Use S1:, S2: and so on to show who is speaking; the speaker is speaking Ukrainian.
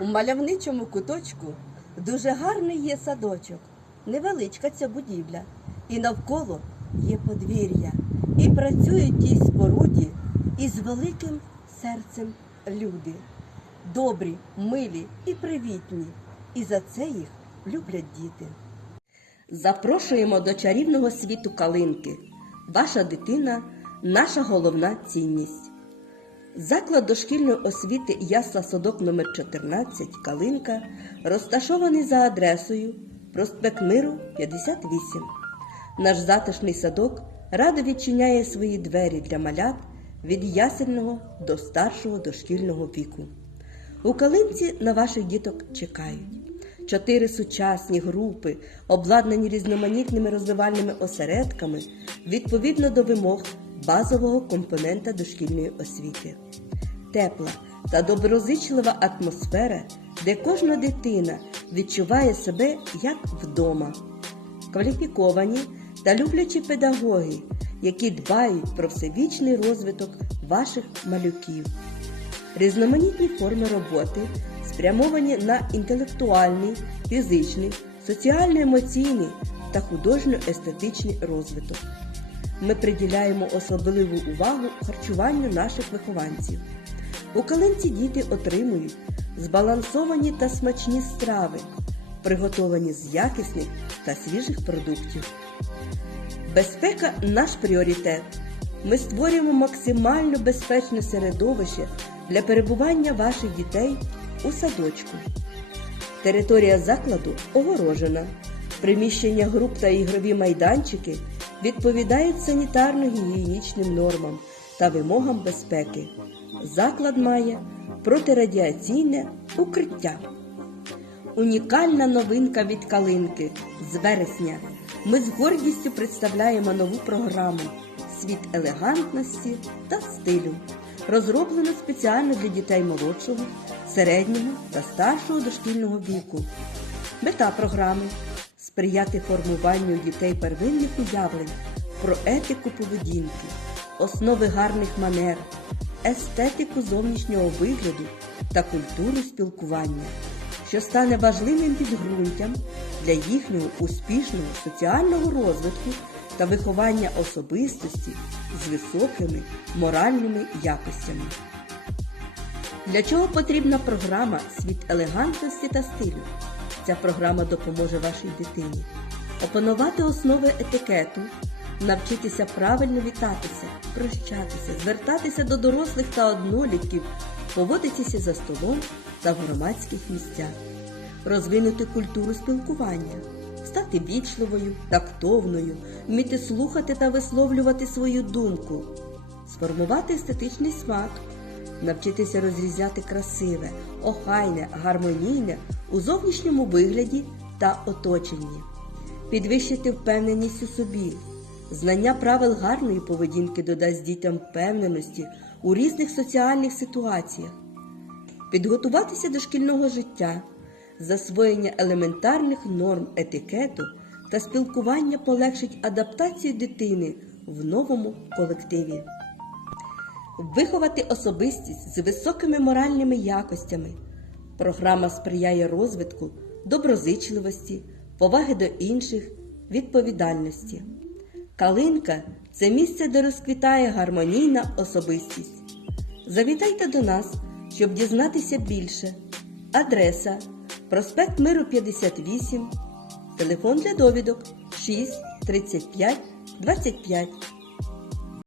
S1: У мальовничому куточку дуже гарний є садочок, невеличка ця будівля, і навколо є подвір'я, і працюють тій споруді із великим серцем люди. Добрі, милі і привітні, і за це їх люблять діти. Запрошуємо до чарівного світу калинки. Ваша дитина наша головна цінність. Заклад дошкільної освіти Ясла Садок номер 14 Калинка розташований за адресою Проспект Миру 58. Наш затишний садок радо відчиняє свої двері для малят від ясельного до старшого дошкільного віку. У Калинці на ваших діток чекають чотири сучасні групи, обладнані різноманітними розвивальними осередками відповідно до вимог базового компонента дошкільної освіти. Тепла та доброзичлива атмосфера, де кожна дитина відчуває себе як вдома. Кваліфіковані та люблячі педагоги, які дбають про всевічний розвиток ваших малюків. Різноманітні форми роботи спрямовані на інтелектуальний, фізичний, соціально-емоційний та художньо-естетичний розвиток. Ми приділяємо особливу увагу харчуванню наших вихованців. У калинці діти отримують збалансовані та смачні страви, приготовані з якісних та свіжих продуктів. Безпека наш пріоритет. Ми створюємо максимально безпечне середовище для перебування ваших дітей у садочку. Територія закладу огорожена. Приміщення груп та ігрові майданчики відповідають санітарно-гігієнічним нормам та вимогам безпеки. Заклад має протирадіаційне укриття. Унікальна новинка від калинки з вересня. Ми з гордістю представляємо нову програму Світ елегантності та стилю, розроблену спеціально для дітей молодшого, середнього та старшого дошкільного віку. Мета програми сприяти формуванню дітей первинних уявлень про етику поведінки, основи гарних манер, естетику зовнішнього вигляду та культуру спілкування, що стане важливим підґрунтям для їхнього успішного соціального розвитку та виховання особистості з високими моральними якостями. Для чого потрібна програма Світ елегантності та стилю? Ця програма допоможе вашій дитині. Опанувати основи етикету, навчитися правильно вітатися, прощатися, звертатися до дорослих та однолітків, поводитися за столом та в громадських місцях, розвинути культуру спілкування, стати вічливою, тактовною, вміти слухати та висловлювати свою думку, сформувати естетичний смак навчитися розрізняти красиве, охайне, гармонійне у зовнішньому вигляді та оточенні, підвищити впевненість у собі. Знання правил гарної поведінки додасть дітям впевненості у різних соціальних ситуаціях, підготуватися до шкільного життя, засвоєння елементарних норм етикету та спілкування полегшить адаптацію дитини в новому колективі виховати особистість з високими моральними якостями. Програма сприяє розвитку доброзичливості, поваги до інших, відповідальності. Калинка це місце, де розквітає гармонійна особистість. Завітайте до нас, щоб дізнатися більше. Адреса Проспект Миру 58, телефон для довідок 6 35 25.